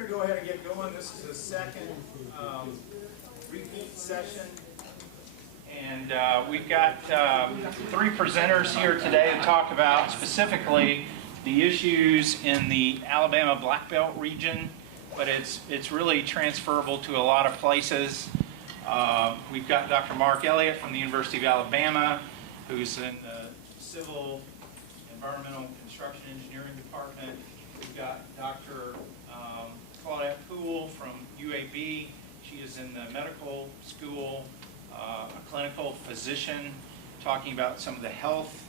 going to go ahead and get going. This is the second repeat session. And we've got three presenters here today to talk about specifically the issues in the Alabama Black Belt region, but it's really transferable to a lot of places. We've got Dr. Mark Elliot from the University of Alabama, who's in the Civil, Environmental, Construction Engineering Department. We've got Dr. Claudette Poole from UAB. She is in the medical school, a clinical physician, talking about some of the health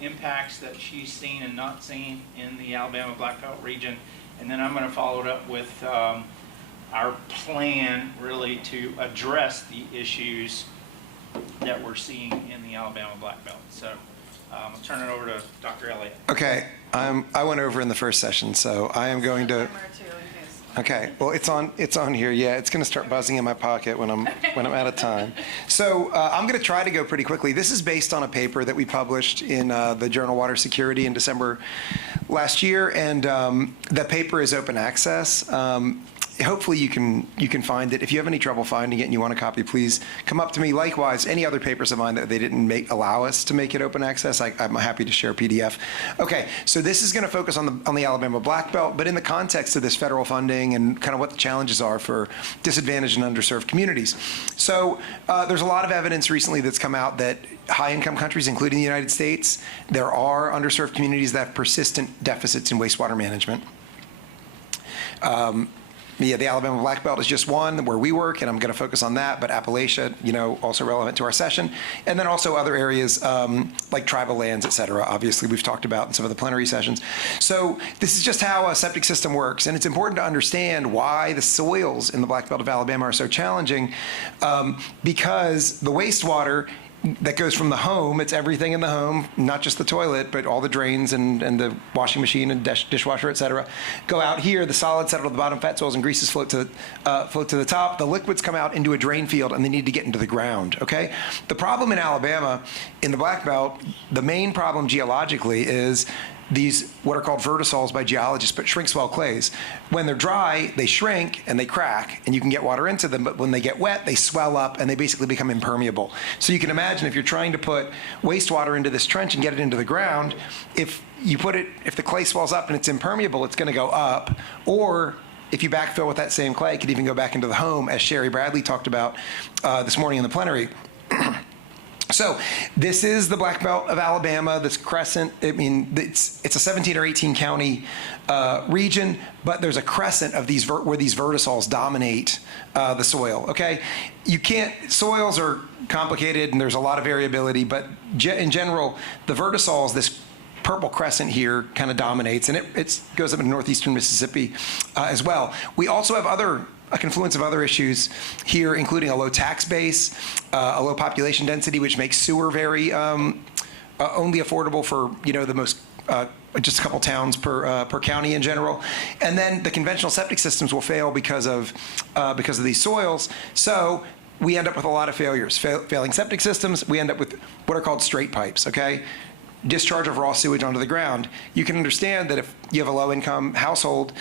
impacts that she's seen and not seen in the Alabama Black Belt region. And then I'm going to follow it up with our plan really to address the issues that we're seeing in the Alabama Black Belt. So I'll turn it over to Dr. Elliot. Okay, I went over in the first session, so I am going to. Okay, well it's on here. Yeah, it's going to start buzzing in my pocket when I'm out of time. So I'm going to try to go pretty quickly. This is based on a paper that we published in the journal Water Security in December last year, and the paper is open access. Hopefully you can find it. If you have any trouble finding it and you want a copy, please come up to me. Likewise, any other papers of mine that they didn't allow us to make it open access, I'm happy to share a PDF. Okay, so this is going to focus on the Alabama Black Belt, but in the context of this federal funding and kind of what the challenges are for disadvantaged and underserved communities. So there's a lot of evidence recently that's come out that high-income countries, including the United States, there are underserved communities that have persistent deficits in wastewater management. Yeah, the Alabama Black Belt is just one where we work, and I'm going to focus on that, but Appalachia, also relevant to our session. And then also other areas like tribal lands, et cetera, obviously we've talked about in some of the plenary sessions. So this is just how a septic system works, and it's important to understand why the soils in the Black Belt of Alabama are so challenging, because the wastewater that goes from the home, it's everything in the home, not just the toilet, but all the drains and the washing machine and dishwasher, et cetera, go out here. The solids settle to the bottom, fats, oils, and greases float to the top. The liquids come out into a drain field, and they need to get into the ground, okay? The problem in Alabama, in the Black Belt, the main problem geologically is these what are called vertisols by geologists, but shrink swell clays. When they're dry, they shrink and they crack, and you can get water into them, but when they get wet, they swell up and they basically become impermeable. So you can imagine if you're trying to put wastewater into this trench and get it into the ground, if the clay swells up and it's impermeable, it's gonna go up, or if you backfill with that same clay, it could even go back into the home, as Sherry Bradley talked about this morning in the plenary. So this is the Black Belt of Alabama, this crescent. I mean, it's a 17 or 18 county region, but there's a crescent of these where these vertisols dominate the soil, okay? Soils are complicated and there's a lot of variability, but in general, the vertisols, this purple crescent here kind of dominates, and it goes up in northeastern Mississippi as well. We also have a confluence of other issues here, including a low tax base, a low population density, which makes sewer very only affordable for the most just a couple towns per county in general, and then the conventional septic systems will fail because of these soils. So we end up with a lot of failures, failing septic systems. We end up with what are called straight pipes. Okay. Discharge of raw sewage onto the ground. You can understand that if you have a low-income household,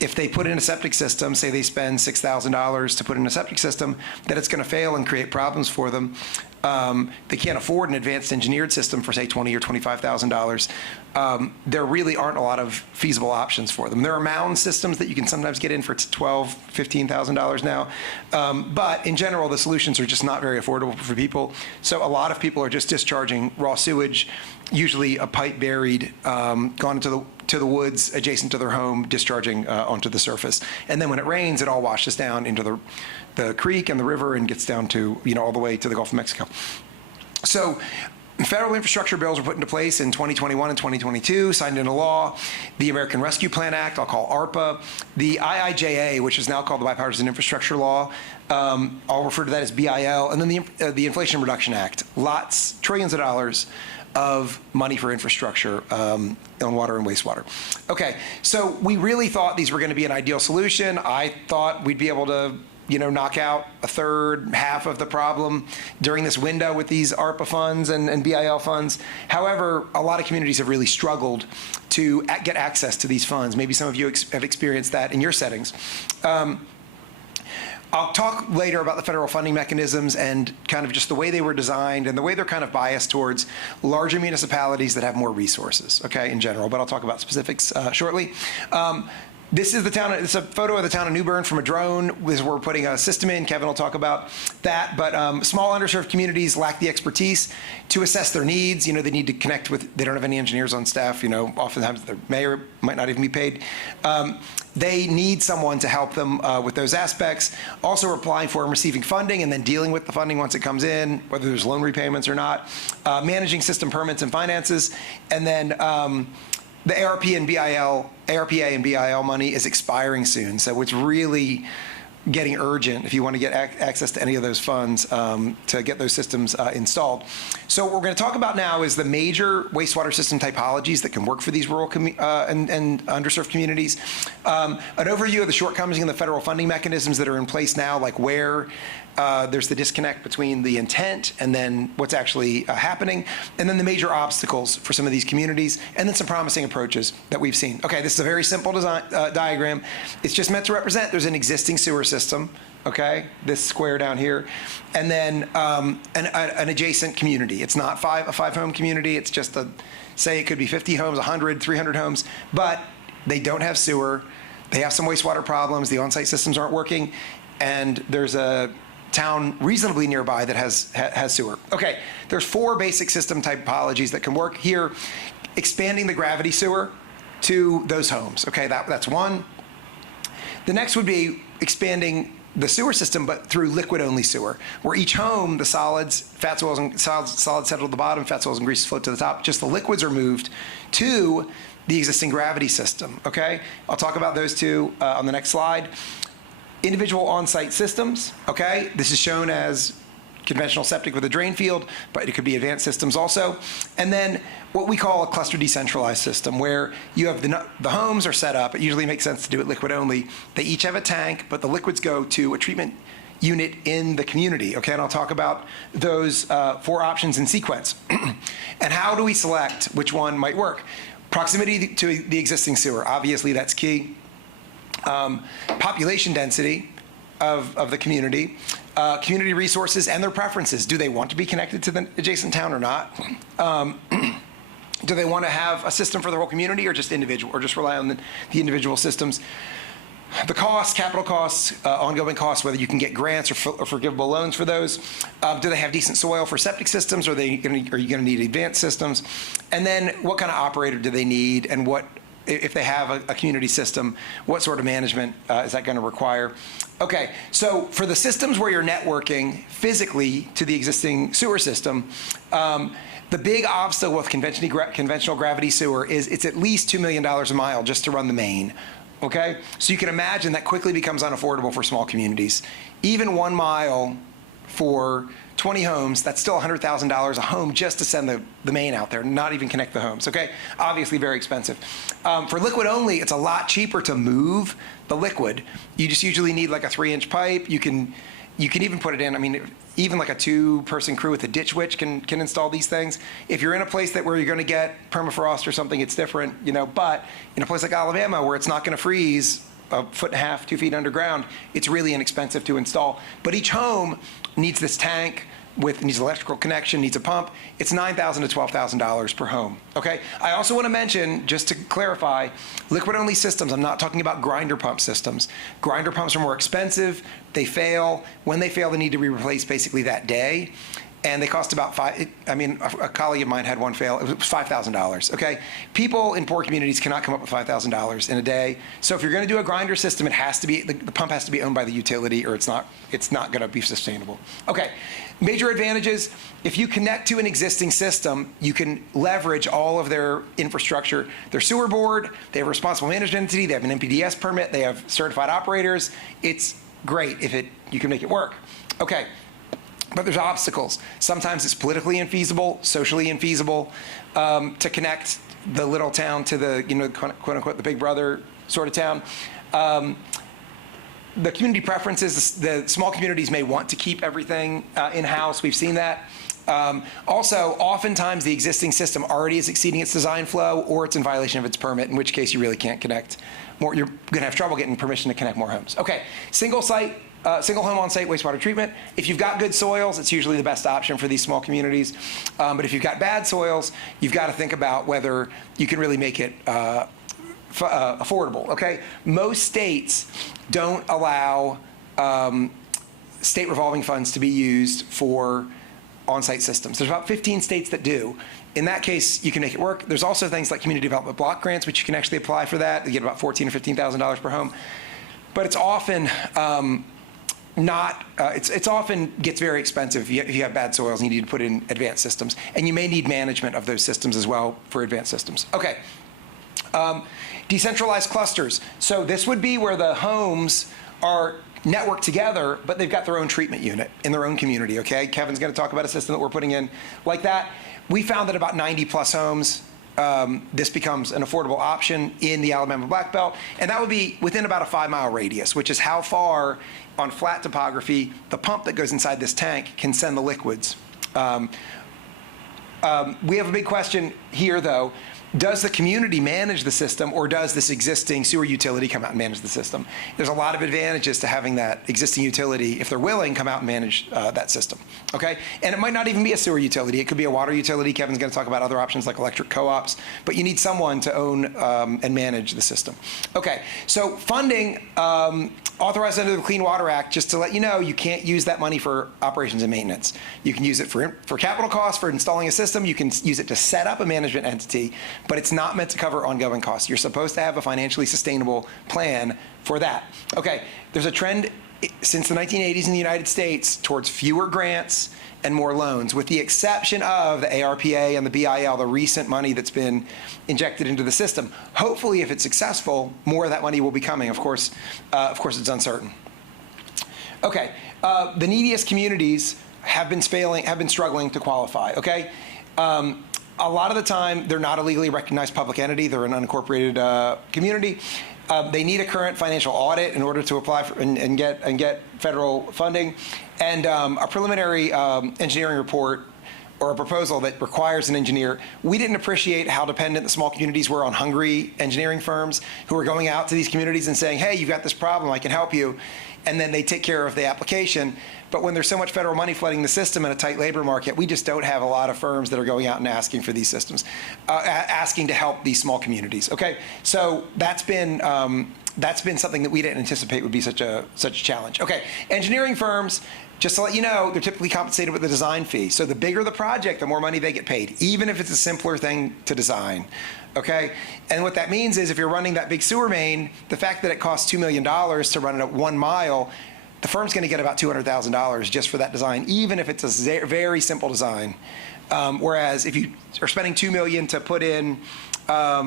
if they put in a septic system, say they spend $6,000 to put in a septic system, that it's going to fail and create problems for them. They can't afford an advanced engineered system for, say, $20,000 or $25,000. There really aren't a lot of feasible options for them. There are mound systems that you can sometimes get in for $12,000, $15,000 now. But in general, the solutions are just not very affordable for people. So a lot of people are just discharging raw sewage, usually a pipe buried, gone into the woods adjacent to their home, discharging onto the surface. And then when it rains, it all washes down into the creek and the river and gets down to, all the way to the Gulf of Mexico. So federal infrastructure bills were put into place in 2021 and 2022, signed into law. The American Rescue Plan Act, I'll call ARPA. The IIJA, which is now called the Bipartisan Infrastructure Law, I'll refer to that as BIL. And then the Inflation Reduction Act, trillions of dollars of money for infrastructure on water and wastewater. Okay, so we really thought these were going to be an ideal solution. I thought we'd be able to knock out a third, half of the problem during this window with these ARPA funds and BIL funds. However, a lot of communities have really struggled to get access to these funds. Maybe some of you have experienced that in your settings. I'll talk later about the federal funding mechanisms and kind of just the way they were designed and the way they're kind of biased towards larger municipalities that have more resources, okay, in general, but I'll talk about specifics shortly. This is it's a photo of the town of New Bern from a drone. This is where we're putting a system in. Kevin will talk about that. But small underserved communities lack the expertise to assess their needs. They need to connect with, they don't have any engineers on staff. Oftentimes the mayor might not even be paid. They need someone to help them with those aspects. Also applying for and receiving funding and then dealing with the funding once it comes in, whether there's loan repayments or not. Managing system permits and finances. And then the ARPA and BIL money is expiring soon, so it's really getting urgent if you want to get access to any of those funds to get those systems installed. So what we're going to talk about now is the major wastewater system typologies that can work for these rural and underserved communities. An overview of the shortcomings in the federal funding mechanisms that are in place now, like where there's the disconnect between the intent and then what's actually happening, and then the major obstacles for some of these communities, and then some promising approaches that we've seen. Okay, this is a very simple design, diagram. It's just meant to represent there's an existing sewer system, okay, this square down here, and then an adjacent community. It's not a five-home community. It's just say it could be 50 homes, 100, 300 homes, but they don't have sewer. They have some wastewater problems. The on-site systems aren't working, and there's a town reasonably nearby that has sewer. Okay, there's 4 basic system typologies that can work here. Expanding the gravity sewer to those homes. Okay, that's one. The next would be expanding the sewer system, but through liquid-only sewer, where each home, the solids, fats, oils, and solids settle at the bottom, fats, oils, and greases float to the top. Just the liquids are moved to the existing gravity system. Okay, I'll talk about those two on the next slide. Individual on-site systems, okay? This is shown as conventional septic with a drain field, but it could be advanced systems also. And then what we call a cluster decentralized system, where you have the homes are set up. It usually makes sense to do it liquid only. They each have a tank, but the liquids go to a treatment unit in the community, okay? And I'll talk about those 4 options in sequence. And how do we select which one might work? Proximity to the existing sewer, obviously that's key. Population density of the community, community resources and their preferences. Do they want to be connected to the adjacent town or not? Do they want to have a system for the whole community or just individual, or just rely on the individual systems? The costs, capital costs, ongoing costs, whether you can get grants or forgivable loans for those. Do they have decent soil for septic systems, or are you going to need advanced systems? And then what kind of operator do they need, and what, if they have a community system, what sort of management is that going to require? Okay, so for the systems where you're networking physically to the existing sewer system, the big obstacle with conventional gravity sewer is it's at least $2 million a mile just to run the main. Okay, so you can imagine that quickly becomes unaffordable for small communities. Even 1 mile for 20 homes, that's still $100,000 a home just to send the main out there, not even connect the homes, okay? Obviously very expensive. For liquid only, it's a lot cheaper to move the liquid. You just usually need like a 3-inch pipe. You can even put it in, I mean, even like a 2-person crew with a ditch witch can install these things. If you're in a place where you're gonna get permafrost or something, it's different, but in a place like Alabama where it's not gonna freeze 1.5 feet, 2 feet underground, it's really inexpensive to install. But each home needs this tank, needs electrical connection, needs a pump. It's $9,000 to $12,000 per home, okay? I also want to mention, just to clarify, liquid-only systems, I'm not talking about grinder pump systems. Grinder pumps are more expensive, they fail. When they fail, they need to be replaced basically that day. And they cost about a colleague of mine had one fail, it was $5,000, okay? People in poor communities cannot come up with $5,000 in a day. So if you're gonna do a grinder system, it has to be, the pump has to be owned by the utility, or it's not gonna be sustainable. Okay, major advantages, if you connect to an existing system, you can leverage all of their infrastructure. Their sewer board, they have a responsible management entity, they have an NPDES permit, they have certified operators. It's great if you can make it work. Okay. But there's obstacles. Sometimes it's politically infeasible, socially infeasible to connect the little town to the, quote unquote, the big brother sort of town. The community preferences, the small communities may want to keep everything in-house. We've seen that. Also, oftentimes the existing system already is exceeding its design flow, or it's in violation of its permit, in which case you really can't connect more. You're going to have trouble getting permission to connect more homes. Okay, single home on-site wastewater treatment. If you've got good soils, it's usually the best option for these small communities. But if you've got bad soils, you've got to think about whether you can really make it affordable. Okay, most states don't allow state revolving funds to be used for on-site systems. There's about 15 states that do. In that case, you can make it work. There's also things like community development block grants, which you can actually apply for that. You get about $14,000 or $15,000 per home. But it's often it often gets very expensive if you have bad soils and you need to put in advanced systems. And you may need management of those systems as well for advanced systems. Okay. Decentralized clusters. So this would be where the homes are networked together, but they've got their own treatment unit in their own community, okay? Kevin's going to talk about a system that we're putting in like that. We found that about 90 plus homes, this becomes an affordable option in the Alabama Black Belt, and that would be within about a 5-mile radius, which is how far on flat topography the pump that goes inside this tank can send the liquids. We have a big question here, though. Does the community manage the system, or does this existing sewer utility come out and manage the system? There's a lot of advantages to having that existing utility, if they're willing, come out and manage that system, okay? And it might not even be a sewer utility. It could be a water utility. Kevin's going to talk about other options like electric co-ops, but you need someone to own and manage the system. Okay, so funding authorized under the Clean Water Act, just to let you know, you can't use that money for operations and maintenance. You can use it for capital costs for installing a system. You can use it to set up a management entity, but it's not meant to cover ongoing costs. You're supposed to have a financially sustainable plan for that. Okay, there's a trend since the 1980s in the United States towards fewer grants and more loans, with the exception of the ARPA and the BIL, the recent money that's been injected into the system. Hopefully, if it's successful, more of that money will be coming. Of course, it's uncertain. Okay, the neediest communities have been struggling to qualify. Okay. A lot of the time, they're not a legally recognized public entity. They're an unincorporated community. They need a current financial audit in order to apply for and get federal funding. And a preliminary engineering report or a proposal that requires an engineer. We didn't appreciate how dependent the small communities were on hungry engineering firms who were going out to these communities and saying, hey, you've got this problem, I can help you. And then they take care of the application. But when there's so much federal money flooding the system in a tight labor market, we just don't have a lot of firms that are going out and asking for these systems, asking to help these small communities. Okay, so that's been something that we didn't anticipate would be such a challenge. Okay, engineering firms, just to let you know, they're typically compensated with a design fee. So the bigger the project, the more money they get paid, even if it's a simpler thing to design. Okay, and what that means is if you're running that big sewer main, the fact that it costs $2 million to run it at 1 mile, the firm's going to get about $200,000 just for that design, even if it's a very simple design. Whereas if you are spending $2 million to put in, a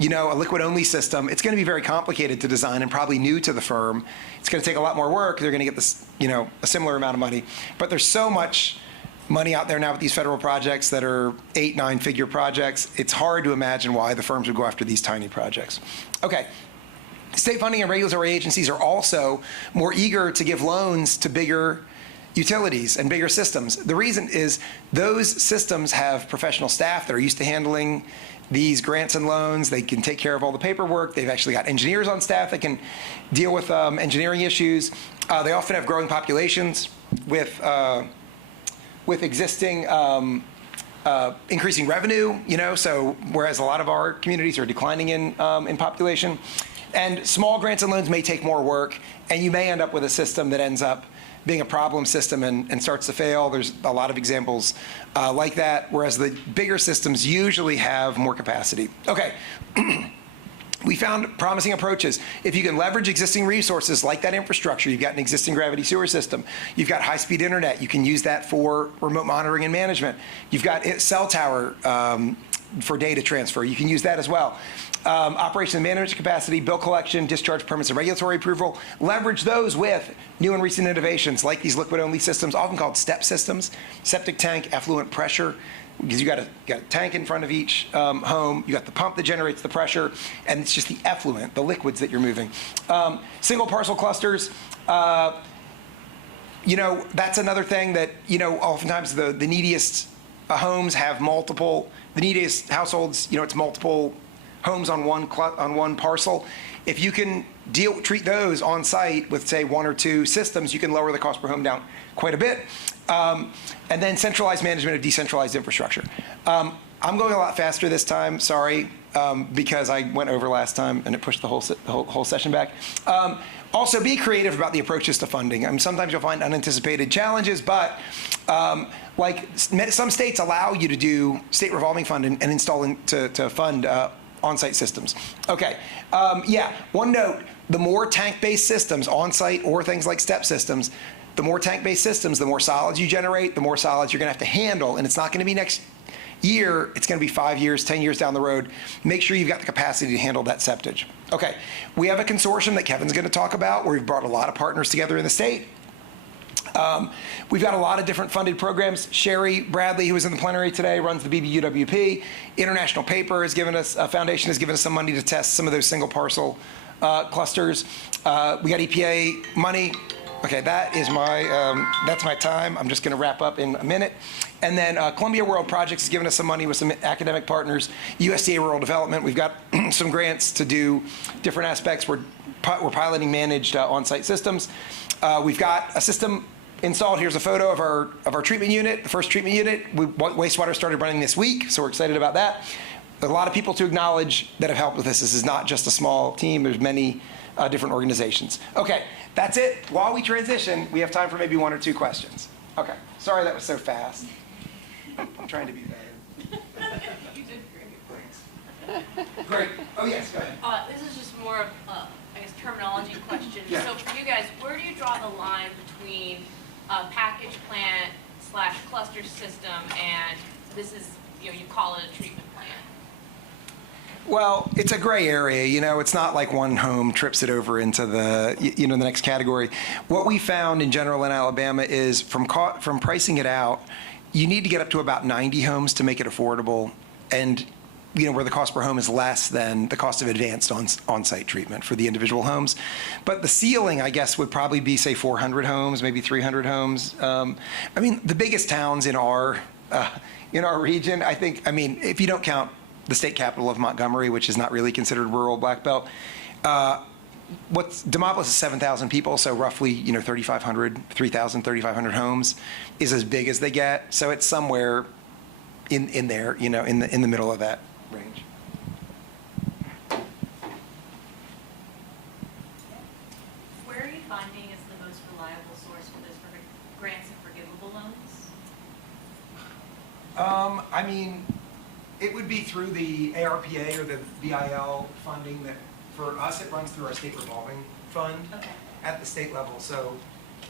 liquid-only system, it's going to be very complicated to design and probably new to the firm. It's going to take a lot more work. They're going to get this, a similar amount of money. But there's so much money out there now with these federal projects that are 8, 9-figure projects. It's hard to imagine why the firms would go after these tiny projects. Okay. State funding and regulatory agencies are also more eager to give loans to bigger utilities and bigger systems. The reason is those systems have professional staff that are used to handling these grants and loans. They can take care of all the paperwork. They've actually got engineers on staff that can deal with engineering issues. They often have growing populations with existing increasing revenue, so whereas a lot of our communities are declining in population. And small grants and loans may take more work, and you may end up with a system that ends up being a problem system and starts to fail. There's a lot of examples like that, whereas the bigger systems usually have more capacity. Okay. We found promising approaches. If you can leverage existing resources like that infrastructure, you've got an existing gravity sewer system, you've got high-speed internet, you can use that for remote monitoring and management. You've got a cell tower for data transfer. You can use that as well. Operation and management capacity, bill collection, discharge permits, and regulatory approval. Leverage those with new and recent innovations like these liquid-only systems, often called STEP systems, septic tank, effluent pressure, because you got a tank in front of each home, you got the pump that generates the pressure, and it's just the effluent, the liquids that you're moving. Single parcel clusters. That's another thing that, oftentimes the neediest homes have multiple, the neediest households, it's multiple homes on one parcel. If you can treat those on site with, say, 1 or 2 systems, you can lower the cost per home down quite a bit. And then centralized management of decentralized infrastructure. I'm going a lot faster this time, sorry, because I went over last time and it pushed the whole session back. Also, be creative about the approaches to funding. Sometimes you'll find unanticipated challenges, but some states allow you to do state revolving fund and install to fund on-site systems. Okay, one note, the more tank-based systems, on-site or things like step systems, the more tank-based systems, the more solids you generate, the more solids you're gonna have to handle, and it's not gonna be next year, it's gonna be 5 years, 10 years down the road. Make sure you've got the capacity to handle that septage. Okay, we have a consortium that Kevin's gonna talk about where we've brought a lot of partners together in the state. We've got a lot of different funded programs. Sherry Bradley, who was in the plenary today, runs the BBUWP. International Paper has given us, a foundation has given us some money to test some of those single parcel clusters. We got EPA money. Okay, that is that's my time. I'm just gonna wrap up in a minute. And then Columbia World Projects has given us some money with some academic partners. USDA Rural Development, we've got some grants to do different aspects. We're piloting managed on-site systems. We've got a system installed. Here's a photo of our treatment unit, the first treatment unit. Wastewater started running this week, so we're excited about that. There's a lot of people to acknowledge that have helped with this. This is not just a small team. There's many different organizations. Okay, that's it. While we transition, we have time for maybe 1 or 2 questions. Okay, sorry that was so fast. I'm trying to be better. You did great. Great. Oh, yes, go ahead. This is just more of, I guess, terminology question. Yeah. So for you guys, where do you draw the line between a package plant / cluster system and this is, you call it a treatment plant? Well, it's a gray area. It's not like one home trips it over into the, the next category. What we found in general in Alabama is from pricing it out, you need to get up to about 90 homes to make it affordable, and where the cost per home is less than the cost of advanced on-site treatment for the individual homes. But the ceiling, I guess, would probably be, say, 400 homes, maybe 300 homes. The biggest towns in our region, if you don't count the state capital of Montgomery, which is not really considered rural Black Belt, Demopolis is 7,000 people, so roughly 3,500 homes is as big as they get. So it's somewhere in there, in the middle of that range. Where are you finding is the most reliable source for those grants and forgivable loans? It would be through the ARPA or the BIL funding that, for us, it runs through our state revolving fund at the state level. So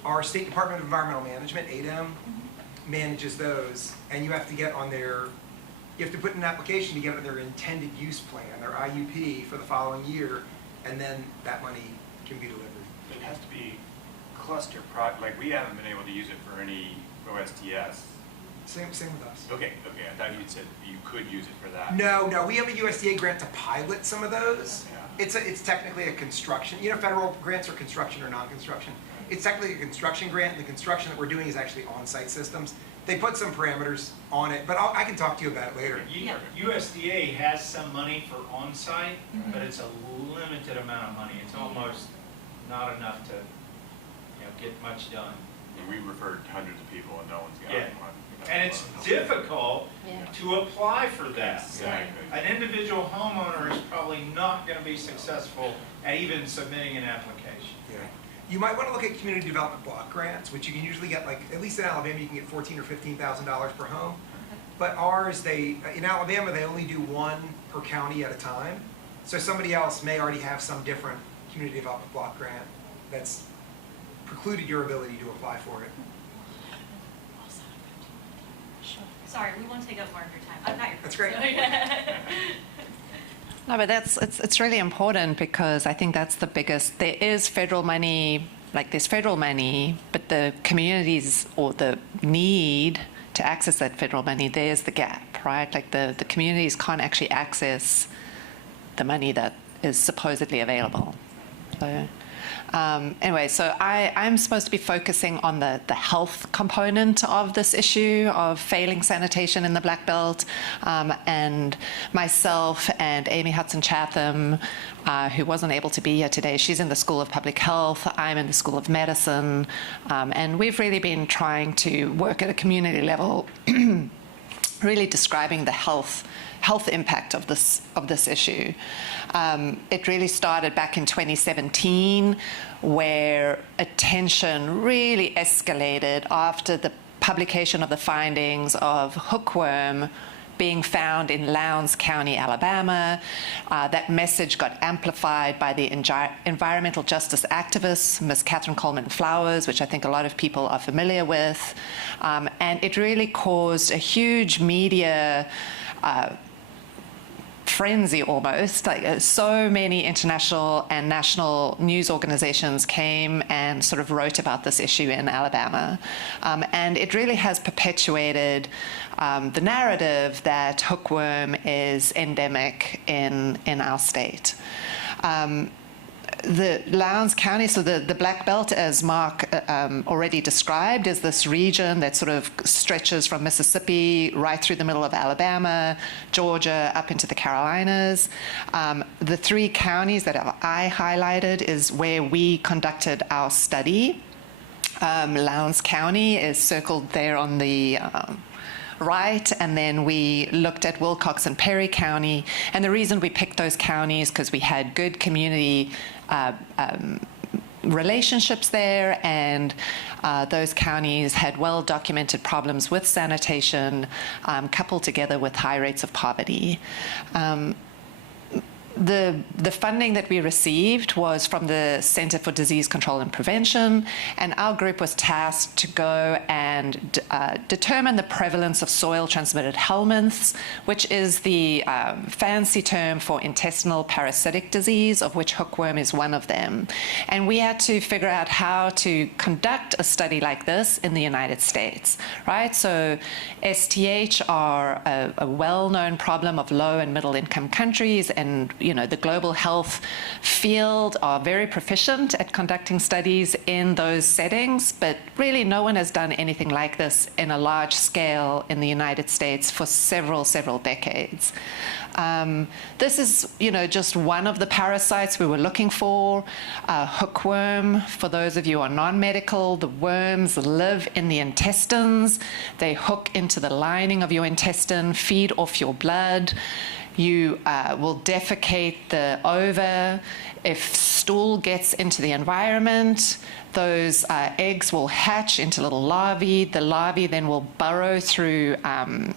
our State Department of Environmental Management, ADEM, manages those, and you have to get on their, you have to put an application to get on their intended use plan, their IUP for the following year, and then that money can be delivered. It has to be cluster like we haven't been able to use it for any OSTS. Same with us. Okay, I thought you said you could use it for that. No, we have a USDA grant to pilot some of those. Yeah. It's technically a construction. Federal grants are construction or non-construction. It's technically a construction grant, and the construction that we're doing is actually on-site systems. They put some parameters on it, but I can talk to you about it later. USDA has some money for on-site, but it's a limited amount of money. It's almost not enough to get much done. We referred hundreds of people and no one's got one. And it's difficult to apply for that. Exactly. An individual homeowner is probably not going to be successful at even submitting an application. Yeah. You might want to look at community development block grants, which you can usually get, at least in Alabama, you can get $14,000 or $15,000 per home. But ours, in Alabama, they only do one per county at a time. So somebody else may already have some different community development block grant that's precluded your ability to apply for it. Sorry, we won't take up more of your time. I'm not your That's great. No, but it's really important because I think that's the biggest. There is federal money, there's federal money, but the communities or the need to access that federal money, there's the gap, right? The communities can't actually access the money that is supposedly available. though. Anyway, so I'm supposed to be focusing on the health component of this issue of failing sanitation in the Black Belt, and myself and Amy Hutson Chatham, who wasn't able to be here today, she's in the School of Public Health, I'm in the School of Medicine, and we've really been trying to work at a community level, really describing the health impact of this issue. It really started back in 2017, where attention really escalated after the publication of the findings of hookworm being found in Lowndes County, Alabama. That message got amplified by the environmental justice activist, Ms. Catherine Coleman Flowers, which I think a lot of people are familiar with. And it really caused a huge media frenzy almost. Like, so many international and national news organizations came and sort of wrote about this issue in Alabama. And it really has perpetuated the narrative that hookworm is endemic in our state. The Lowndes County, so the Black Belt, as Mark already described, is this region that sort of stretches from Mississippi right through the middle of Alabama, Georgia, up into the Carolinas. The 3 counties that I highlighted is where we conducted our study. Lowndes County is circled there on the right, and then we looked at Wilcox and Perry County, and the reason we picked those counties because we had good community relationships there, and those counties had well-documented problems with sanitation, coupled together with high rates of poverty. The funding that we received was from the Center for Disease Control and Prevention, and our group was tasked to go and determine the prevalence of soil-transmitted helminths, which is the fancy term for intestinal parasitic disease, of which hookworm is one of them. And we had to figure out how to conduct a study like this in the United States, right? So STH are a well-known problem of low and middle-income countries, and the global health field are very proficient at conducting studies in those settings, but really no one has done anything like this in a large scale in the United States for several decades. This is, just one of the parasites we were looking for. Hookworm, for those of you who are non-medical, the worms live in the intestines. They hook into the lining of your intestine, feed off your blood. You will defecate the ova. If stool gets into the environment, those eggs will hatch into little larvae. The larvae then will burrow through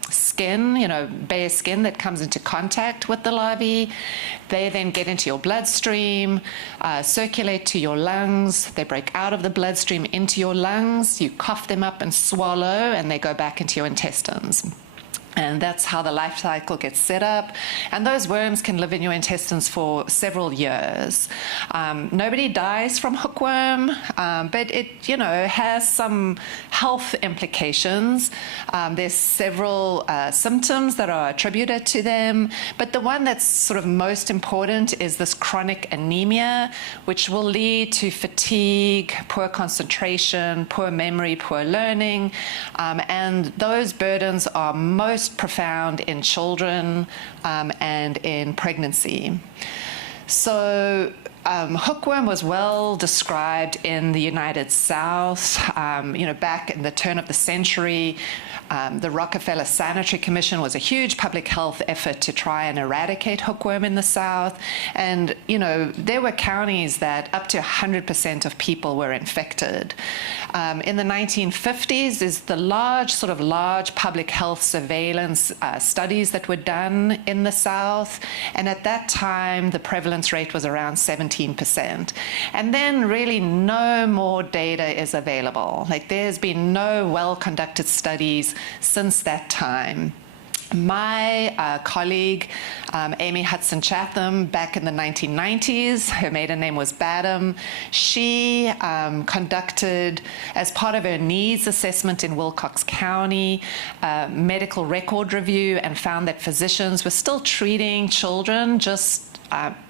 skin, bare skin that comes into contact with the larvae. They then get into your bloodstream, circulate to your lungs. They break out of the bloodstream into your lungs. You cough them up and swallow, and they go back into your intestines. And that's how the life cycle gets set up. And those worms can live in your intestines for several years. Nobody dies from hookworm, but it, has some health implications. There's several symptoms that are attributed to them, but the one that's sort of most important is this chronic anemia, which will lead to fatigue, poor concentration, poor memory, poor learning, and those burdens are most profound in children and in pregnancy. So hookworm was well described in the United South, back in the turn of the century. The Rockefeller Sanitary Commission was a huge public health effort to try and eradicate hookworm in the South. And, there were counties that up to 100% of people were infected. In the 1950s is the large public health surveillance studies that were done in the South. And at that time, the prevalence rate was around 17%. And then really no more data is available. Like, there's been no well-conducted studies since that time. My colleague, Amy Hutson Chatham, back in the 1990s, her maiden name was Badham, she conducted, as part of her needs assessment in Wilcox County, medical record review, and found that physicians were still treating children just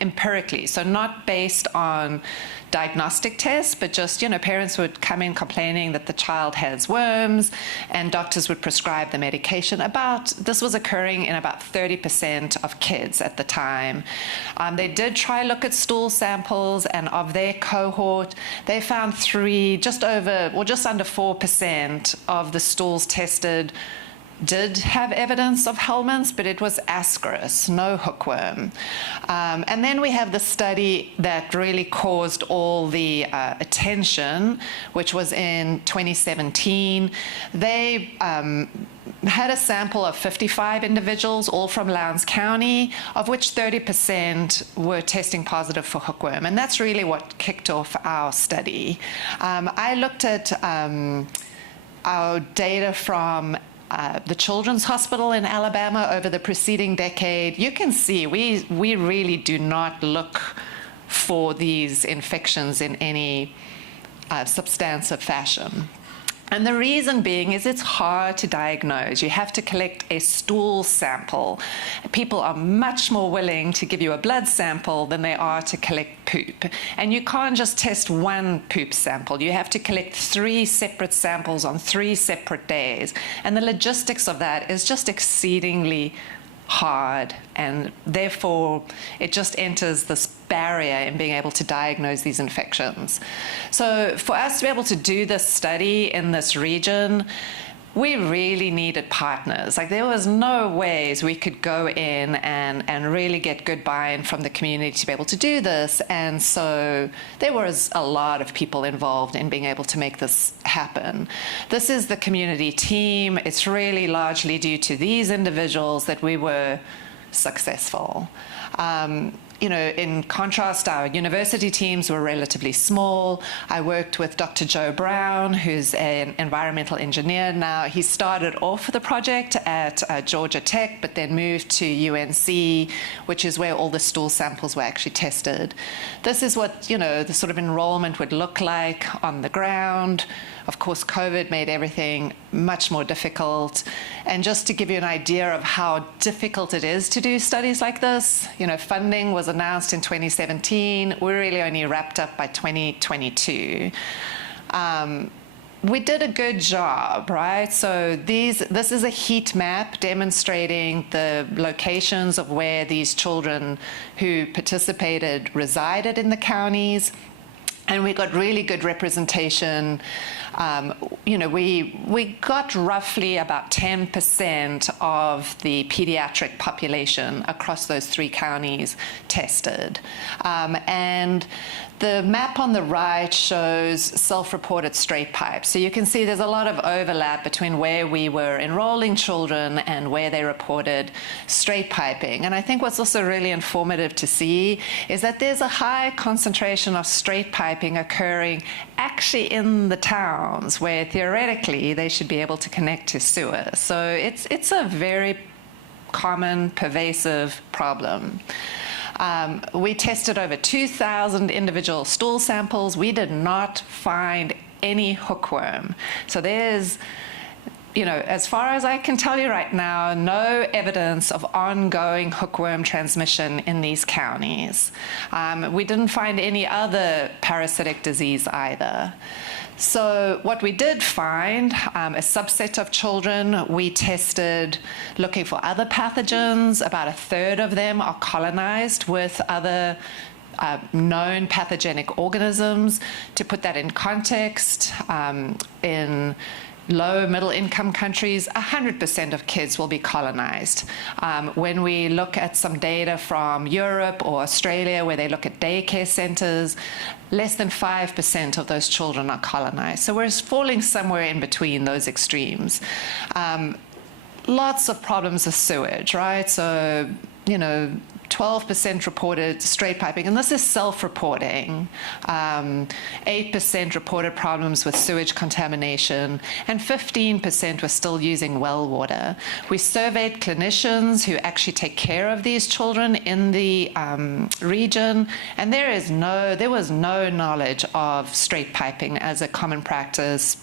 empirically, so not based on diagnostic tests, but just, parents would come in complaining that the child has worms, and doctors would prescribe the medication. This was occurring in about 30% of kids at the time. They did try look at stool samples, and of their cohort, they found just under 4% of the stools tested did have evidence of helminths, but it was ascaris, no hookworm. And then we have the study that really caused all the attention, which was in 2017. They had a sample of 55 individuals, all from Lowndes County, of which 30% were testing positive for hookworm. And that's really what kicked off our study. I looked at our data from the Children's Hospital in Alabama over the preceding decade. You can see we really do not look for these infections in any substantive fashion. And the reason being is it's hard to diagnose. You have to collect a stool sample. People are much more willing to give you a blood sample than they are to collect poop. And you can't just test one poop sample. You have to collect 3 separate samples on 3 separate days. And the logistics of that is just exceedingly hard, and therefore it just enters this barrier in being able to diagnose these infections. So for us to be able to do this study in this region, we really needed partners. Like, there was no ways we could go in and really get good buy-in from the community to be able to do this. And so there was a lot of people involved in being able to make this happen. This is the community team. It's really largely due to these individuals that we were successful. In contrast, our university teams were relatively small. I worked with Dr. Joe Brown, who's an environmental engineer now. He started off the project at Georgia Tech, but then moved to UNC, which is where all the stool samples were actually tested. This is what, the sort of enrollment would look like on the ground. Of course, COVID made everything much more difficult. And just to give you an idea of how difficult it is to do studies like this, funding was announced in 2017. We really only wrapped up by 2022. We did a good job, right? So this is a heat map demonstrating the locations of where these children who participated resided in the counties. And we got really good representation. We got roughly about 10% of the pediatric population across those 3 counties tested. And the map on the right shows self-reported straight pipes. So you can see there's a lot of overlap between where we were enrolling children and where they reported straight piping. And I think what's also really informative to see is that there's a high concentration of straight piping occurring actually in the towns where theoretically they should be able to connect to sewer. So it's a very common, pervasive problem. We tested over 2,000 individual stool samples. We did not find any hookworm. So there's, as far as I can tell you right now, no evidence of ongoing hookworm transmission in these counties. We didn't find any other parasitic disease either. So what we did find, a subset of children, we tested looking for other pathogens. About 1/3 of them are colonized with other known pathogenic organisms. To put that in context, in low middle income countries, 100% of kids will be colonized. When we look at some data from Europe or Australia where they look at daycare centers, less than 5% of those children are colonized. So we're falling somewhere in between those extremes. Lots of problems with sewage, right? So, 12% reported straight piping, and this is self-reporting. 8% reported problems with sewage contamination, and 15% were still using well water. We surveyed clinicians who actually take care of these children in the region, and there was no knowledge of straight piping as a common practice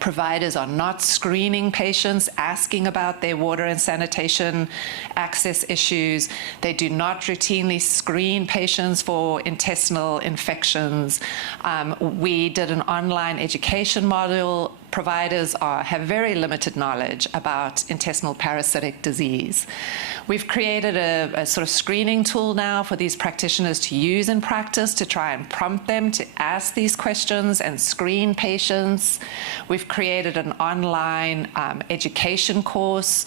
Providers are not screening patients, asking about their water and sanitation access issues. They do not routinely screen patients for intestinal infections. We did an online education module. Providers have very limited knowledge about intestinal parasitic disease. We've created a sort of screening tool now for these practitioners to use in practice to try and prompt them to ask these questions and screen patients. We've created an online education course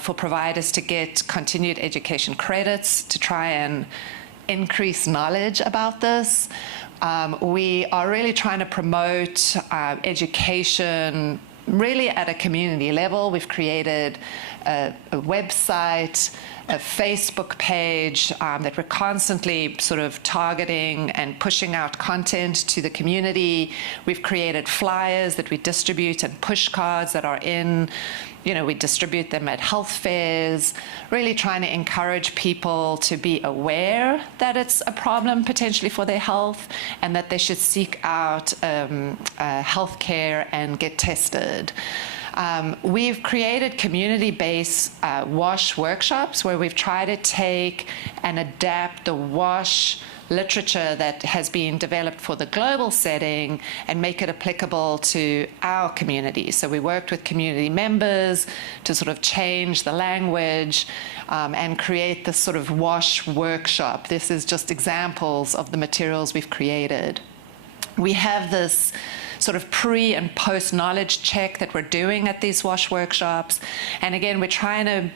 for providers to get continued education credits to try and increase knowledge about this. We are really trying to promote education really at a community level. We've created a website, a Facebook page that we're constantly sort of targeting and pushing out content to the community. We've created flyers that we distribute and push cards that are in, we distribute them at health fairs, really trying to encourage people to be aware that it's a problem potentially for their health and that they should seek out health care and get tested. We've created community-based WASH workshops where we've tried to take and adapt the WASH literature that has been developed for the global setting and make it applicable to our community. So we worked with community members to sort of change the language and create this sort of WASH workshop. This is just examples of the materials we've created. We have this sort of pre and post knowledge check that we're doing at these WASH workshops. And again, we're trying to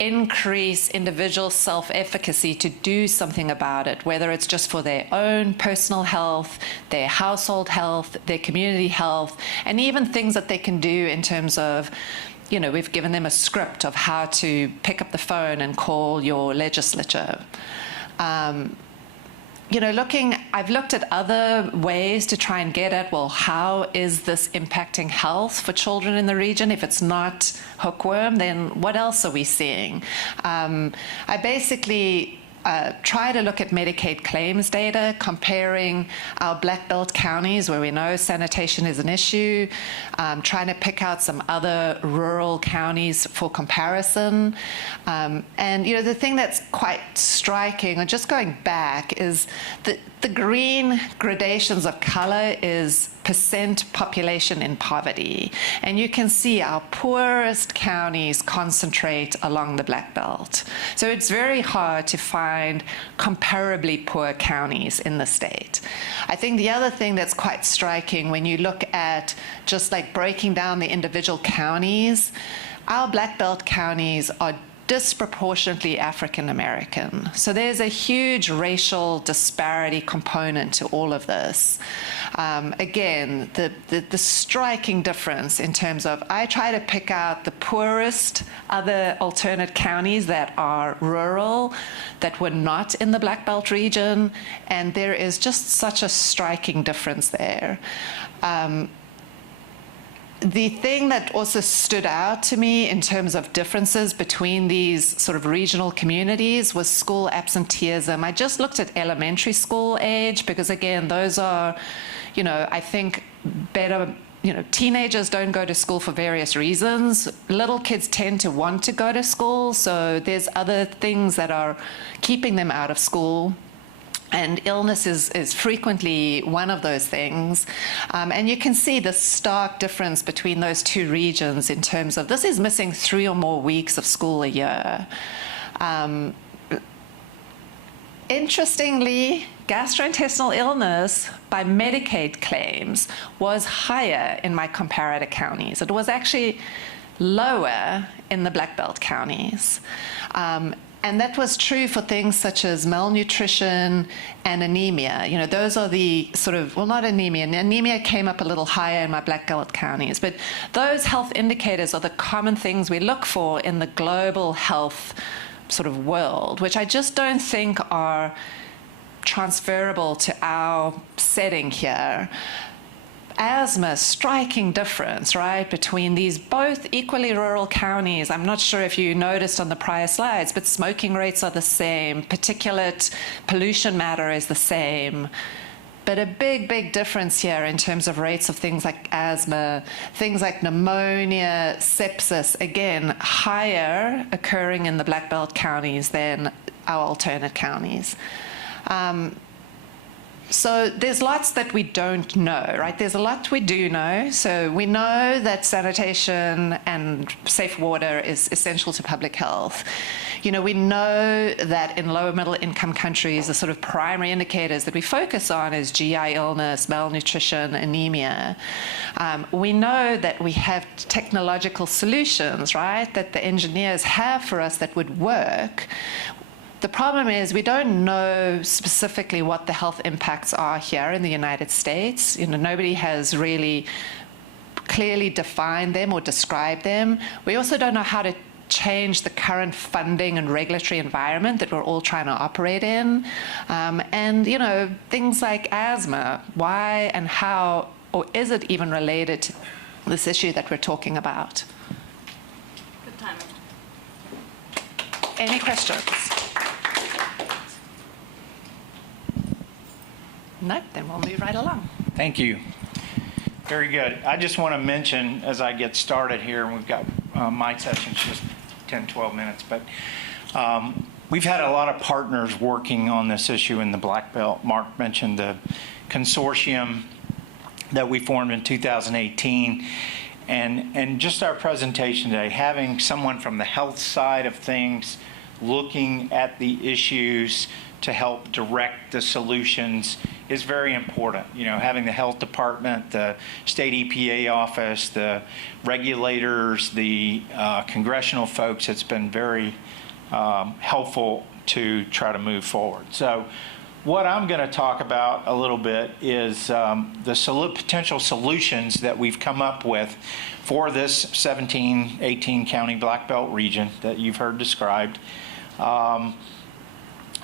increase individual self-efficacy to do something about it, whether it's just for their own personal health, their household health, their community health, and even things that they can do in terms of, we've given them a script of how to pick up the phone and call your legislature. I've looked at other ways to try and get at, well, how is this impacting health for children in the region? If it's not hookworm, then what else are we seeing? I basically try to look at Medicaid claims data, comparing our Black Belt counties where we know sanitation is an issue, trying to pick out some other rural counties for comparison. And the thing that's quite striking, or just going back, is that the green gradations of color is percent population in poverty. And you can see our poorest counties concentrate along the Black Belt. So it's very hard to find comparably poor counties in the state. I think the other thing that's quite striking when you look at just like breaking down the individual counties, our Black Belt counties are disproportionately African American. So there's a huge racial disparity component to all of this. Again, the striking difference in terms of, I try to pick out the poorest other alternate counties that are rural, that were not in the Black Belt region, and there is just such a striking difference there. The thing that also stood out to me in terms of differences between these sort of regional communities was school absenteeism. I just looked at elementary school age because, again, those are, I think better, teenagers don't go to school for various reasons. Little kids tend to want to go to school, so there's other things that are keeping them out of school. And illness is frequently one of those things. And you can see the stark difference between those two regions in terms of, this is missing 3 or more weeks of school a year. Interestingly, gastrointestinal illness by Medicaid claims was higher in my comparator counties. It was actually lower in the Black Belt counties. And that was true for things such as malnutrition and anemia. Those are the sort of, well, not anemia. Anemia came up a little higher in my Black Belt counties. But those health indicators are the common things we look for in the global health sort of world, which I just don't think are transferable to our setting here. Asthma, striking difference, right, between these both equally rural counties. I'm not sure if you noticed on the prior slides, but smoking rates are the same. Particulate pollution matter is the same. But a big, big difference here in terms of rates of things like asthma, things like pneumonia, sepsis, again, higher occurring in the Black Belt counties than our alternate counties. So there's lots that we don't know, right? There's a lot we do know. So we know that sanitation and safe water is essential to public health. You know, we know that in lower middle income countries, the sort of primary indicators that we focus on is GI illness, malnutrition, anemia. We know that we have technological solutions, right, that the engineers have for us that would work. The problem is we don't know specifically what the health impacts are here in the United States. You know, nobody has really clearly defined them or described them. We also don't know how to change the current funding and regulatory environment that we're all trying to operate in. And, you know, things like asthma, why and how, or is it even related to this issue that we're talking about? Good timing. Any questions? No, then we'll move right along. Thank you. Very good. I just want to mention as I get started here, and we've got my session's just 10, 12 minutes, but we've had a lot of partners working on this issue in the Black Belt. Mark mentioned the consortium that we formed in 2018. And just our presentation today, having someone from the health side of things looking at the issues to help direct the solutions is very important. You know, having the health department, the state EPA office, the regulators, the congressional folks, it's been very helpful to try to move forward. So what I'm going to talk about a little bit is the potential solutions that we've come up with for this 17, 18 county Black Belt region that you've heard described.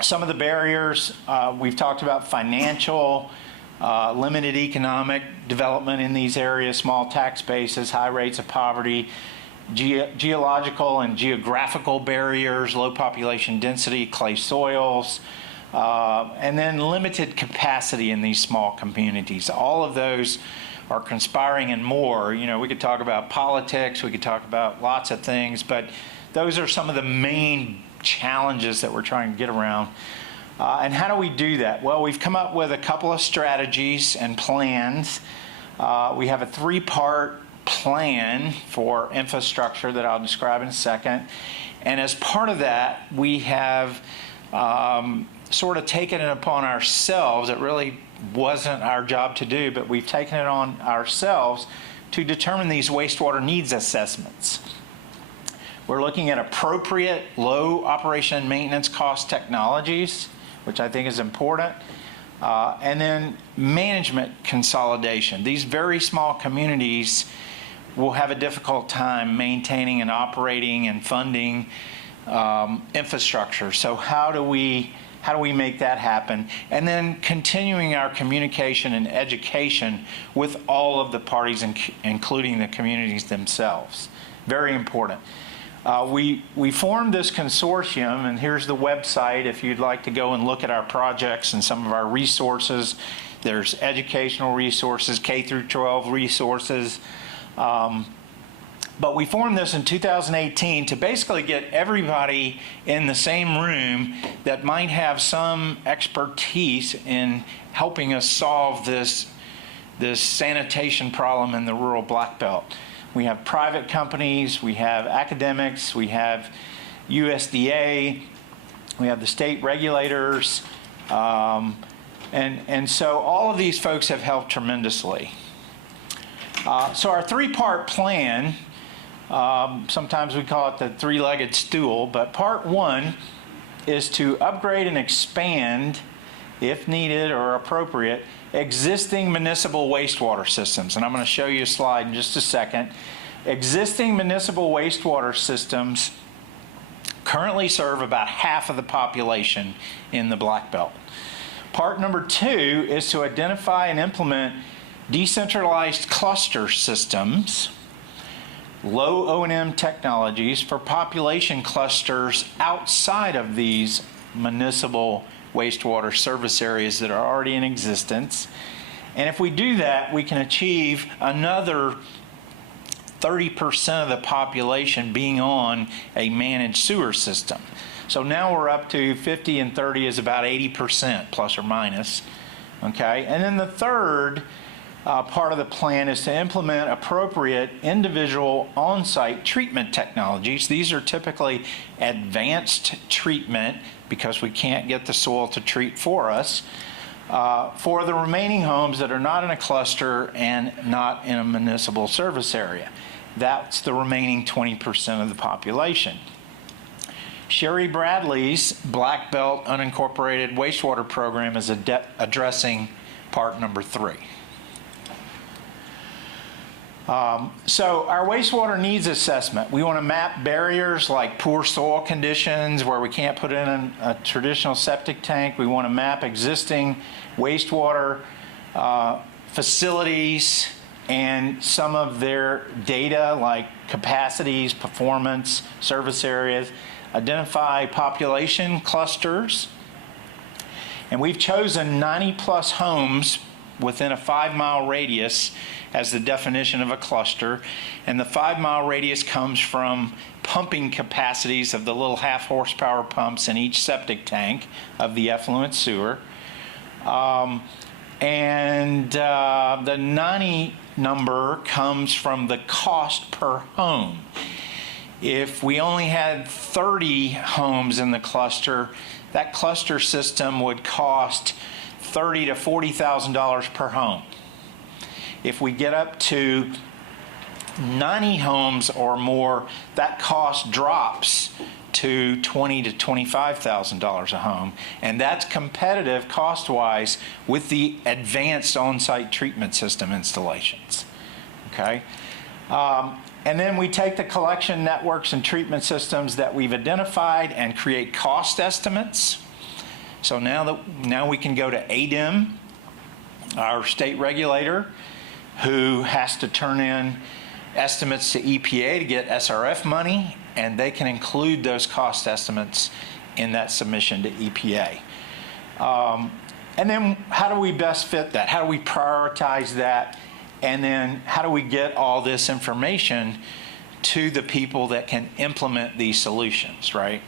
Some of the barriers, we've talked about financial, limited economic development in these areas, small tax bases, high rates of poverty, geological and geographical barriers, low population density, clay soils, and then limited capacity in these small communities. All of those are conspiring and more. You know, we could talk about politics, we could talk about lots of things, but those are some of the main challenges that we're trying to get around. And how do we do that? Well, we've come up with a couple of strategies and plans. We have a three-part plan for infrastructure that I'll describe in a second. And as part of that, we have sort of taken it upon ourselves. It really wasn't our job to do, but we've taken it on ourselves to determine these wastewater needs assessments. We're looking at appropriate low operation and maintenance cost technologies, which I think is important, and then management consolidation. These very small communities will have a difficult time maintaining and operating and funding infrastructure. So how do we make that happen? And then continuing our communication and education with all of the parties, including the communities themselves. Very important. We formed this consortium, and here's the website if you'd like to go and look at our projects and some of our resources. There's educational resources, K through 12 resources. But we formed this in 2018 to basically get everybody in the same room that might have some expertise in helping us solve this sanitation problem in the rural Black Belt. We have private companies, we have academics, we have USDA, we have the state regulators, and so all of these folks have helped tremendously. So our three-part plan, sometimes we call it the three-legged stool, but part one is to upgrade and expand, if needed or appropriate, existing municipal wastewater systems. And I'm going to show you a slide in just a second. Existing municipal wastewater systems currently serve about half of the population in the Black Belt. Part number two is to identify and implement decentralized cluster systems, low O&M technologies for population clusters outside of these municipal wastewater service areas that are already in existence. And if we do that, we can achieve another 30% of the population being on a managed sewer system. So now we're up to 50 and 30 is about 80% plus or minus. Okay, and then the third part of the plan is to implement appropriate individual on-site treatment technologies. These are typically advanced treatment because we can't get the soil to treat for us for the remaining homes that are not in a cluster and not in a municipal service area. That's the remaining 20% of the population. Sherry Bradley's Black Belt Unincorporated Wastewater Program is addressing part number 3. So our wastewater needs assessment, we want to map barriers like poor soil conditions where we can't put in a traditional septic tank. We want to map existing wastewater facilities and some of their data like capacities, performance, service areas, identify population clusters, and we've chosen 90+ homes within a 5-mile radius as the definition of a cluster, and the 5-mile radius comes from pumping capacities of the little 1/2 horsepower pumps in each septic tank of the effluent sewer. The 90 number comes from the cost per home. If we only had 30 homes in the cluster, that cluster system would cost $30,000 to $40,000 per home. If we get up to 90 homes or more, that cost drops to $20,000 to $25,000 a home, and that's competitive cost-wise with the advanced on-site treatment system installations. Okay. And then we take the collection networks and treatment systems that we've identified and create cost estimates. So now we can go to ADEM, our state regulator, who has to turn in estimates to EPA to get SRF money, and they can include those cost estimates in that submission to EPA. And then how do we best fit that? How do we prioritize that? And then how do we get all this information to the people that can implement these solutions, right?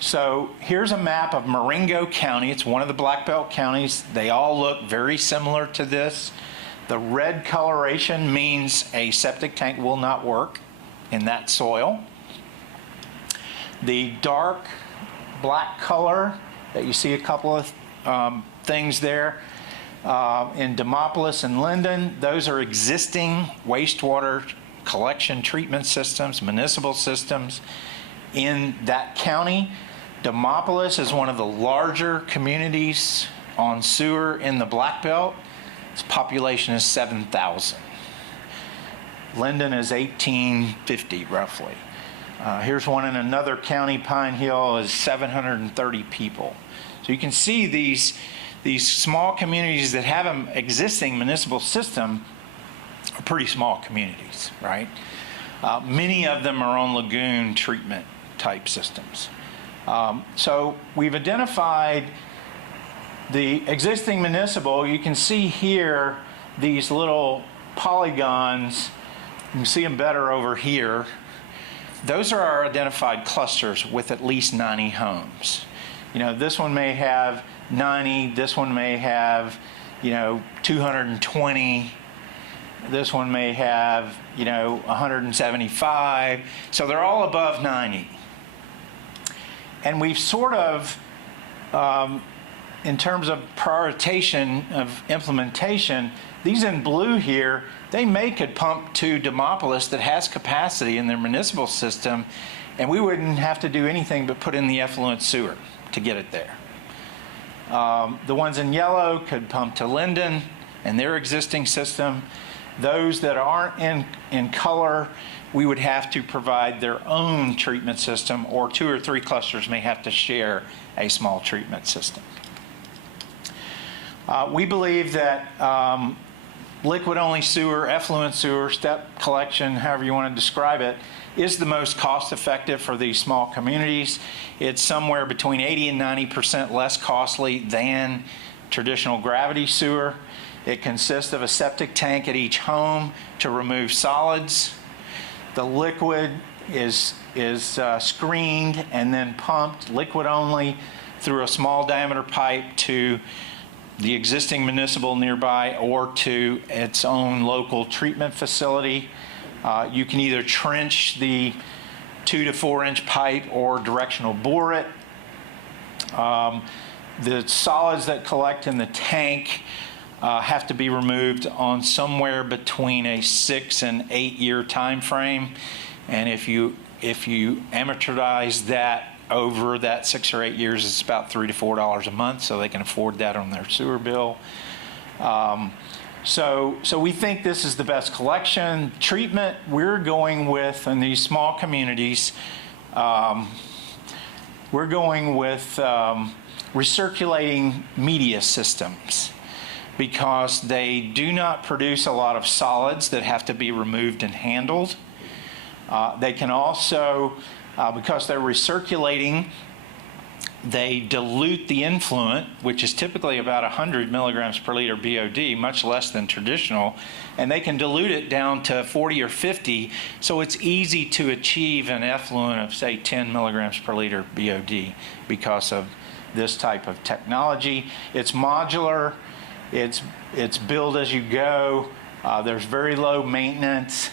So here's a map of Marengo County. It's one of the Black Belt counties. They all look very similar to this. The red coloration means a septic tank will not work in that soil. The dark black color that you see a couple of things there in Demopolis and Linden, those are existing wastewater collection treatment systems, municipal systems in that county. Demopolis is one of the larger communities on sewer in the Black Belt. Its population is 7,000. Linden is 1,850 roughly. Here's one in another county, Pine Hill, is 730 people. So you can see these small communities that have an existing municipal system are pretty small communities, right? Many of them are on lagoon treatment type systems. So we've identified the existing municipal. You can see here these little polygons. You can see them better over here. Those are our identified clusters with at least 90 homes. You know, this one may have 90, this one may have, 220, this one may have, 175. So they're all above 90. And we've sort of, in terms of prioritization of implementation, these in blue here, they could pump to Demopolis that has capacity in their municipal system, and we wouldn't have to do anything but put in the effluent sewer to get it there. The ones in yellow could pump to Linden and their existing system. Those that aren't in color, we would have to provide their own treatment system, or 2 or 3 clusters may have to share a small treatment system. We believe that liquid-only sewer, effluent sewer, step collection, however you want to describe it, is the most cost-effective for these small communities. It's somewhere between 80 and 90% less costly than traditional gravity sewer. It consists of a septic tank at each home to remove solids. The liquid is screened and then pumped liquid only through a small diameter pipe to the existing municipal nearby or to its own local treatment facility. You can either trench the 2 to 4 inch pipe or directional bore it. The solids that collect in the tank have to be removed on somewhere between a 6 and 8 year time frame. And if you amortize that over that 6 or 8 years, it's about $3 to $4 a month, so they can afford that on their sewer bill. So we think this is the best collection. Treatment, we're going with, in these small communities, we're going with recirculating media systems because they do not produce a lot of solids that have to be removed and handled. They can also, because they're recirculating, they dilute the influent, which is typically about 100 milligrams per liter BOD, much less than traditional, and they can dilute it down to 40 or 50, so it's easy to achieve an effluent of, say, 10 milligrams per liter BOD because of this type of technology. It's modular, it's built as you go. There's very low maintenance.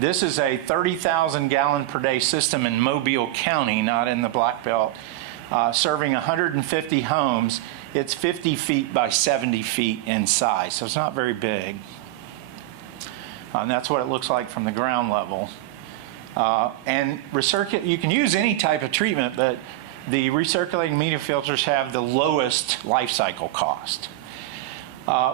This is a 30,000 gallon per day system in Mobile County, not in the Black Belt, serving 150 homes. It's 50 feet by 70 feet in size, so it's not very big. And that's what it looks like from the ground level. And you can use any type of treatment, but the recirculating media filters have the lowest life cycle cost.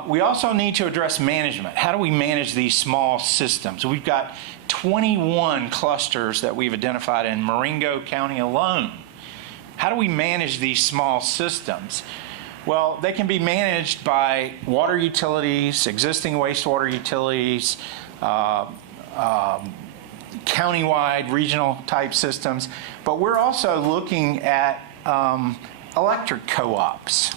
We also need to address management. How do we manage these small systems? We've got 21 clusters that we've identified in Marengo County alone. How do we manage these small systems? Well, they can be managed by water utilities, existing wastewater utilities, countywide, regional type systems, but we're also looking at electric co-ops.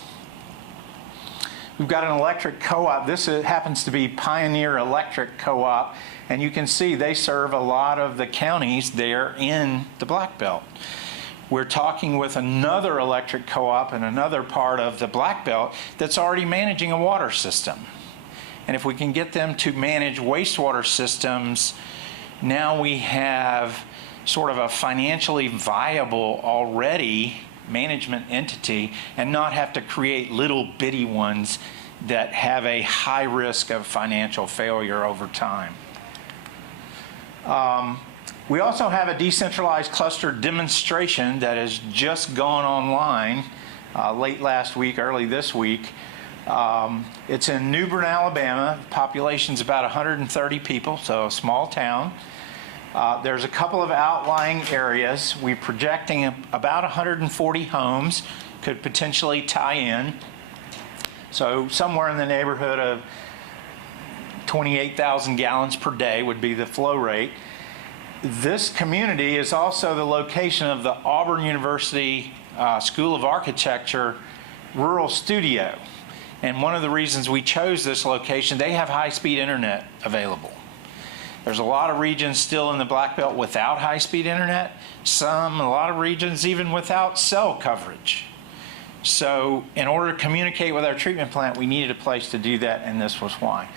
We've got an electric co-op. This happens to be Pioneer Electric Co-op, and you can see they serve a lot of the counties there in the Black Belt. We're talking with another electric co-op in another part of the Black Belt that's already managing a water system. And if we can get them to manage wastewater systems, now we have sort of a financially viable already management entity and not have to create little bitty ones that have a high risk of financial failure over time. We also have a decentralized cluster demonstration that has just gone online late last week, early this week. It's in New Bern, Alabama. The population's about 130 people, so a small town. There's a couple of outlying areas. We're projecting about 140 homes could potentially tie in. So somewhere in the neighborhood of 28,000 gallons per day would be the flow rate. This community is also the location of the Auburn University School of Architecture Rural Studio. And one of the reasons we chose this location, they have high-speed internet available. There's a lot of regions still in the Black Belt without high-speed internet, a lot of regions even without cell coverage. So in order to communicate with our treatment plant, we needed a place to do that, and this was why.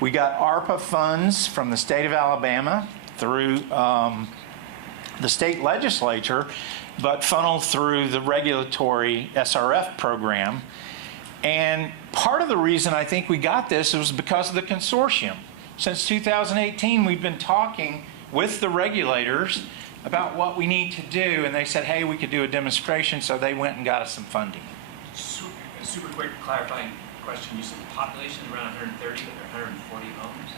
We got ARPA funds from the state of Alabama through the state legislature, but funneled through the regulatory SRF program. And part of the reason I think we got this was because of the consortium. Since 2018, we've been talking with the regulators about what we need to do, and they said, hey, we could do a demonstration, so they went and got us some funding. Super quick clarifying question. You said the population is around 130, but there are 140 homes?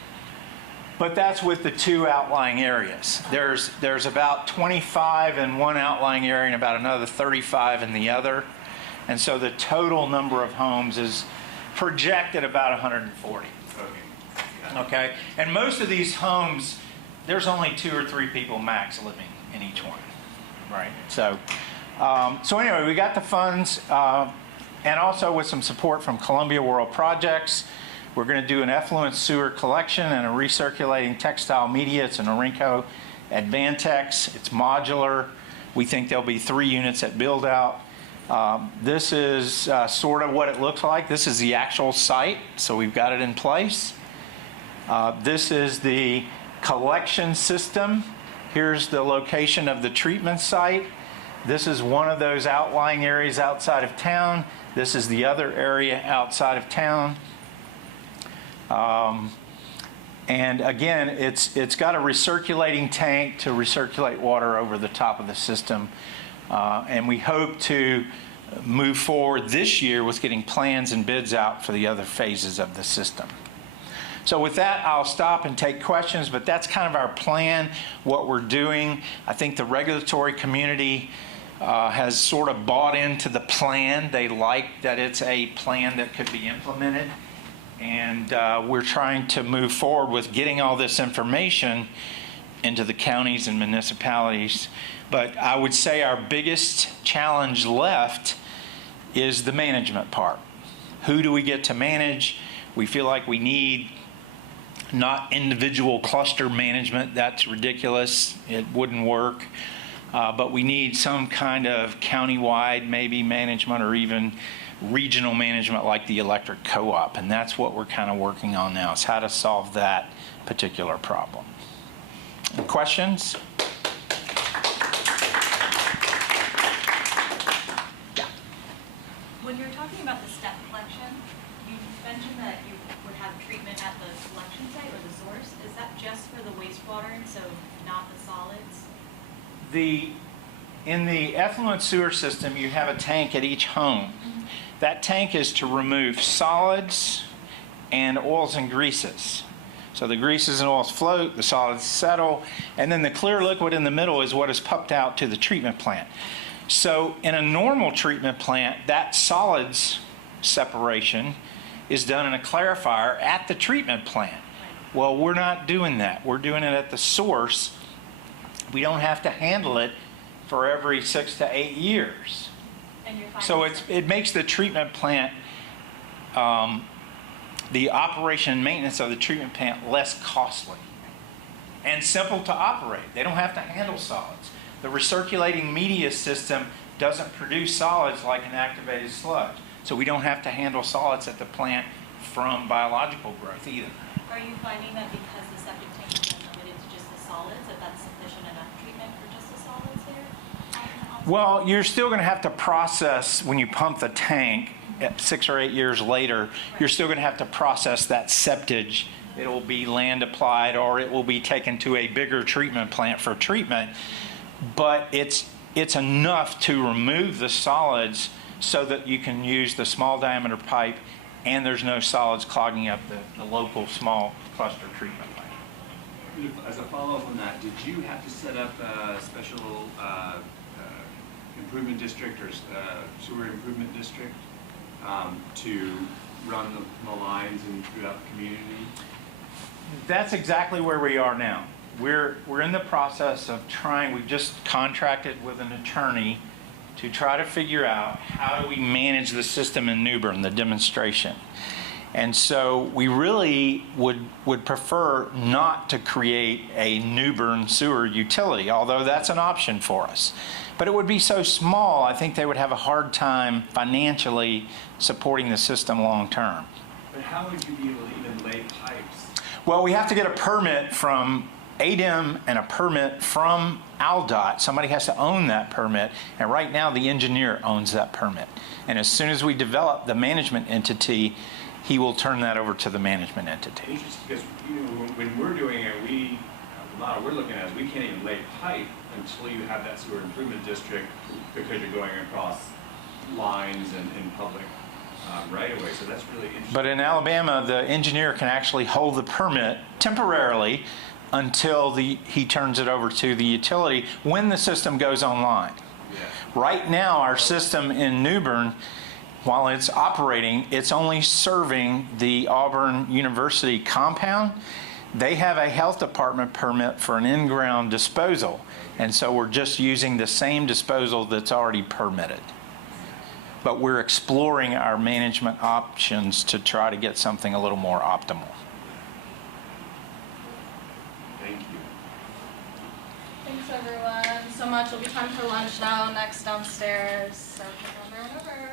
But that's with the two outlying areas. There's about 25 in one outlying area and about another 35 in the other. And so the total number of homes is projected about 140. Okay. Okay, and most of these homes, there's only 2 or 3 people max living in each one, right? So, so anyway, we got the funds, and also with some support from Columbia World Projects, we're going to do an effluent sewer collection and a recirculating textile media. It's an Orinco Advantex. It's modular. We think there'll be 3 units at build out. This is sort of what it looks like. This is the actual site, so we've got it in place. This is the collection system. Here's the location of the treatment site. This is one of those outlying areas outside of town. This is the other area outside of town. And again, it's got a recirculating tank to recirculate water over the top of the system. And we hope to move forward this year with getting plans and bids out for the other phases of the system. So with that, I'll stop and take questions, but that's kind of our plan, what we're doing. I think the regulatory community has sort of bought into the plan. They like that it's a plan that could be implemented. And we're trying to move forward with getting all this information into the counties and municipalities. But I would say our biggest challenge left is the management part. Who do we get to manage? We feel like we need not individual cluster management. That's ridiculous. It wouldn't work. But we need some kind of countywide maybe management or even regional management like the electric co-op. And that's what we're kind of working on now, is how to solve that particular problem. Questions? When you're talking about the step collection, you mentioned that you would have treatment at the collection site or the source. Is that just for the wastewater, and so not the solids? In the effluent sewer system, you have a tank at each home. That tank is to remove solids and oils and greases. So the greases and oils float, the solids settle, and then the clear liquid in the middle is what is pumped out to the treatment plant. So in a normal treatment plant, that solids separation is done in a clarifier at the treatment plant. Well, we're not doing that. We're doing it at the source. We don't have to handle it for every 6 to 8 years. And you're So it makes the treatment plant, the operation and maintenance of the treatment plant less costly and simple to operate. They don't have to handle solids. The recirculating media system doesn't produce solids like an activated sludge. So we don't have to handle solids at the plant from biological growth either. Are you finding that because the septic tank is then limited to just the solids, that that's sufficient enough treatment for just the solids there? Well, you're still going to have to process, when you pump the tank 6 or 8 years later, you're still going to have to process that septage. It will be land applied or it will be taken to a bigger treatment plant for treatment. But it's enough to remove the solids so that you can use the small diameter pipe and there's no solids clogging up the local small cluster treatment plant. As a follow-up on that, did you have to set up a special improvement district or sewer improvement district to run the lines and throughout the community? That's exactly where we are now. We're in the process of trying, we've just contracted with an attorney to try to figure out how do we manage the system in New Bern, the demonstration. And so we really would prefer not to create a New Bern sewer utility, although that's an option for us. But it would be so small, I think they would have a hard time financially supporting the system long term. But how would you be able to even lay pipes? Well, we have to get a permit from ADEM and a permit from ALDOT. Somebody has to own that permit, and right now the engineer owns that permit. And as soon as we develop the management entity, he will turn that over to the management entity. Interesting, because when we're doing it, the model we're looking at is we can't even lay pipe until you have that sewer improvement district because you're going across lines and in public right away. So that's really interesting. But in Alabama, the engineer can actually hold the permit temporarily until he turns it over to the utility when the system goes online. Yeah. Right now, our system in New Bern, while it's operating, it's only serving the Auburn University compound. They have a health department permit for an in-ground disposal, and so we're just using the same disposal that's already permitted. But we're exploring our management options to try to get something a little more optimal. Thank you. Thanks everyone so much. It'll be time for lunch now, next downstairs. So come on over.